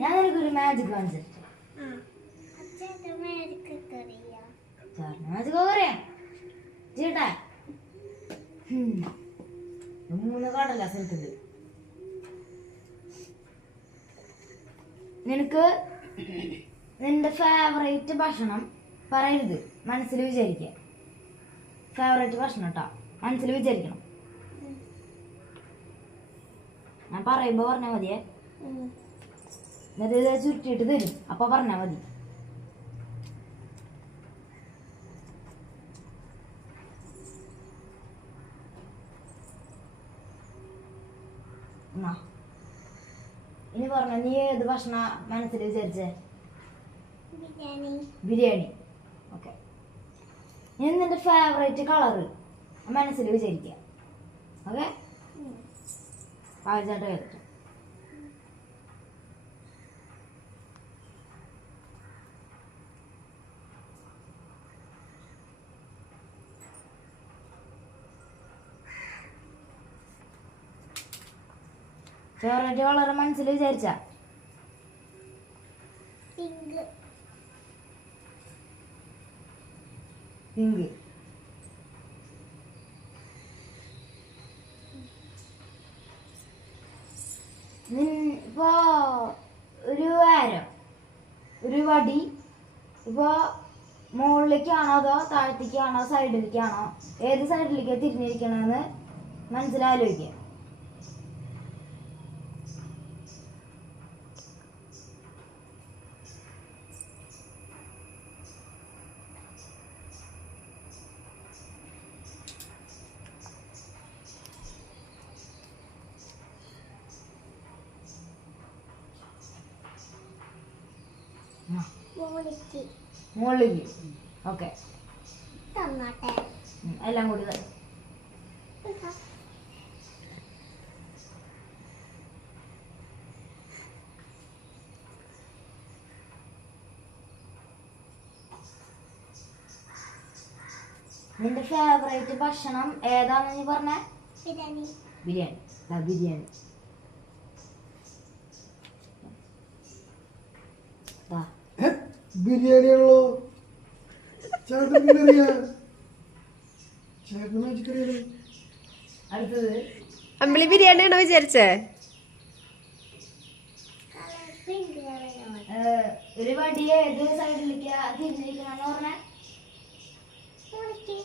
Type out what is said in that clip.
ഞാൻ നിനക്കൊരു മാജിക് കാണിച്ചിട്ട് മാജിക് പറയാം ചേട്ടാ. 3 കാടല്ല സ്ഥലത്തുണ്ട്. നിനക്ക് നിന്റെ ഫേവറേറ്റ് ഭക്ഷണം പറയരുത്, മനസ്സിൽ വിചാരിക്കുക. ഫേവറേറ്റ് ഭക്ഷണം കേട്ടോ, മനസ്സിൽ വിചാരിക്കണം. ഞാൻ പറയുമ്പോ പറഞ്ഞാൽ മതിയേ. എന്നിട്ട് ഇത് ചുരുട്ടിയിട്ട് തരും, അപ്പൊ പറഞ്ഞാൽ മതി. ഇനി പറഞ്ഞ നീ ഏത് ഭക്ഷണ മനസ്സിൽ വിചാരിച്ചേ? ബിരിയാണി. ഓക്കെ. ഇനി നിന്റെ ഫേവറേറ്റ് കളറ് മനസ്സിൽ വിചാരിക്കുക. ഓക്കെ. പാചകം കേട്ടോ. ഫേവറേറ്റ് കളർ മനസ്സിൽ വിചാരിച്ച പിങ്ക്. ഇപ്പോ ഒരു ആരോ ഒരു വടി ഇപ്പോ മുകളിലേക്കാണോ അതോ താഴത്തേക്കാണോ സൈഡിലേക്കാണോ ഏത് സൈഡിലേക്കാ തിരിഞ്ഞിരിക്കണമെന്ന് മനസ്സിലാലോചിക്കുക. മുകളിലേക്ക്. ഓക്കെ. എല്ലാം കൂടി നിന്റെ ഫേവറേറ്റ് ഭക്ഷണം ഏതാന്ന് നീ പറഞ്ഞ? ബിരിയാണി. ബിരിയാണി. ബിരിയാണിയാണല്ലോ അടുത്തത് അമ്പിളി ബിരിയാണിയാണോ വിചാരിച്ചേ? ഒരു വടി ഏത് സൈഡിലേക്ക് തിരിഞ്ഞിരിക്കണമെന്ന് പറഞ്ഞ? മൂളിക്ക്.